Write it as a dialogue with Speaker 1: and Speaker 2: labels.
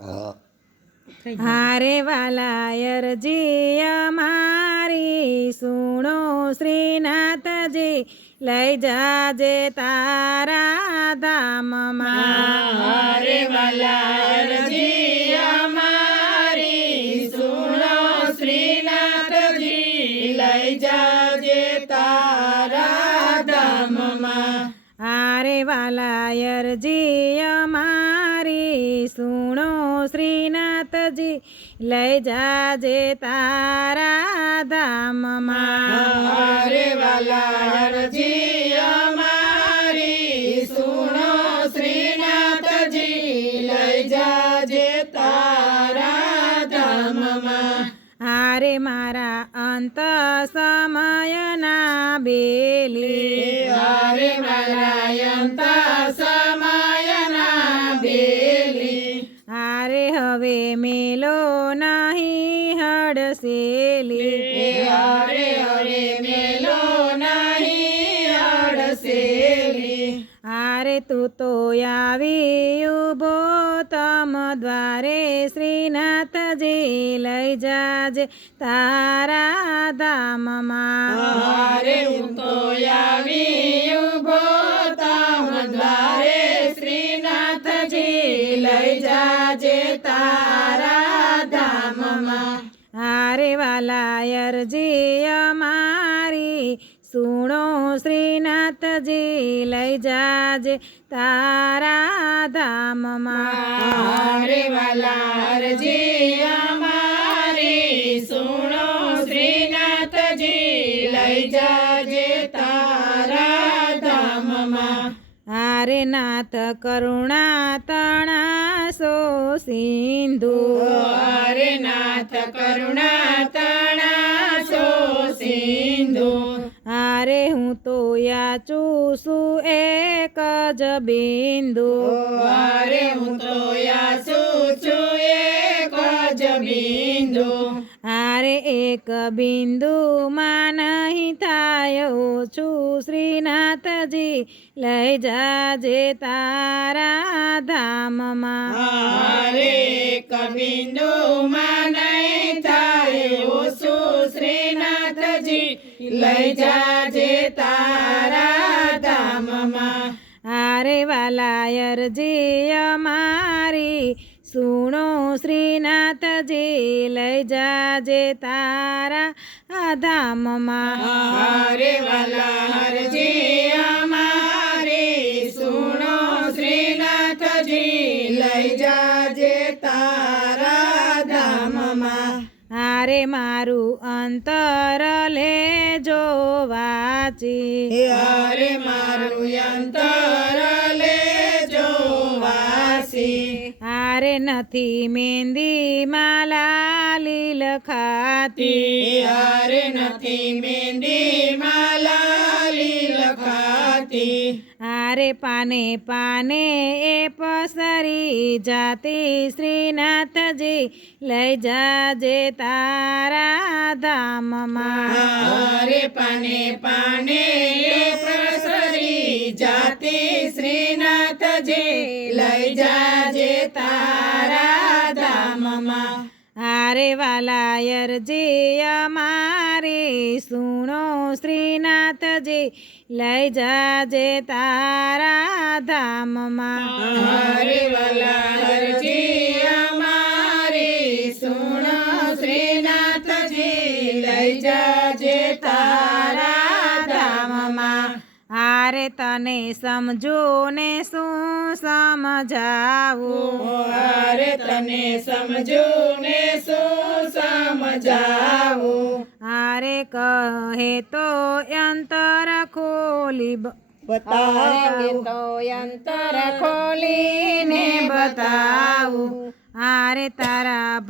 Speaker 1: હારે વાલા જી અમારી સુણો શ્રીનાથજી લઈ જાજે તારા ધામમાં.
Speaker 2: હારે વાલારજી અમારી સુણો શ્રીનાથજી લઈ જાજે તારા ધામમાં.
Speaker 1: હારે વાલાયર જી અમારી સુણો શ્રીનાથજી લઈ જાજે તારા ધામમાં.
Speaker 2: હારે અમારી સુણો શ્રીનાથજી લઈ જાજે તારા ધામમાં.
Speaker 1: હારે મારા અંત સમયના બેલી.
Speaker 2: હારે વાલાયંતા સમયના બેલી.
Speaker 1: હારે હવે નહીં હડસેલી
Speaker 2: હારે હરે મેલો નહીં અડસેલી
Speaker 1: હારે તું તો આવી ઊભો તમ દ્વારે શ્રીનાથજી લઈ જાજે તારા ધામમાં.
Speaker 2: હારે હું તો આવી ઊભો તમ દ્વારે શ્રીનાથજી લઈ જાજે તારા
Speaker 1: હારે વાલાયર જી અમારી સુણો શ્રીનાથજી લઈ જાજે તારા ધામમાં.
Speaker 2: હારે વાલારજી અમારી સુણો શ્રીનાથજી લઈ જાજે તારા ધામમાં.
Speaker 1: હારે નાથ કરુણા તણાસો સિંધુ
Speaker 2: નાથ કરુણા તણાસો સિંધુ.
Speaker 1: હારે હું તો યાચું છું એક જ બિંદુ.
Speaker 2: હારે હું તો યાચું છું એક જ બિંદુ.
Speaker 1: હારે એક બિંદુમાં નહીં થાય છું શ્રીનાથજી. લઈ જાજે તારા ધામમાં.
Speaker 2: મારે એક બિંદુમાં નહીં થાય છું શ્રીનાથજી. લઈ જાજે તારા ધામમાં.
Speaker 1: આરે વાલાયરજી અમારી સુણો શ્રીનાથજી લઈ જાજે તારા આ ધામમાં
Speaker 2: હરે વાલા હરજી અમારે સુણો શ્રીનાથજી લઈ જાજે તારા ધામમાં
Speaker 1: હારે મારું અંતર લેજો વાચી.
Speaker 2: હરે મારું અંતર લેજો વાસી
Speaker 1: હારે નથી મેંદી માલા લીલ ખાતી.
Speaker 2: હારે નથી મેંદી માલા લખાતી
Speaker 1: હારે પાને પાને એ પસરી જાતી. શ્રીનાથજી લઈ જાજે તારા ધામમાં.
Speaker 2: હારે પાને પાને પ્રસરી જાતિ. શ્રીનાથજી લઈ જાજે તારા ધામમાં.
Speaker 1: હારે વાલાયર જે અમારે સુણો શ્રીનાથજી લઈ જાજે તારા ધામમાં.
Speaker 2: હરે
Speaker 1: હારે તને સમજો ને શું સમજાવું?
Speaker 2: મારે તને સમજો ને શું સમજાવું?
Speaker 1: હારે કહે તો અંતર ખોલી
Speaker 2: બતાવું. તો અંતર ખોલીને બતાવું.
Speaker 1: હારે તારા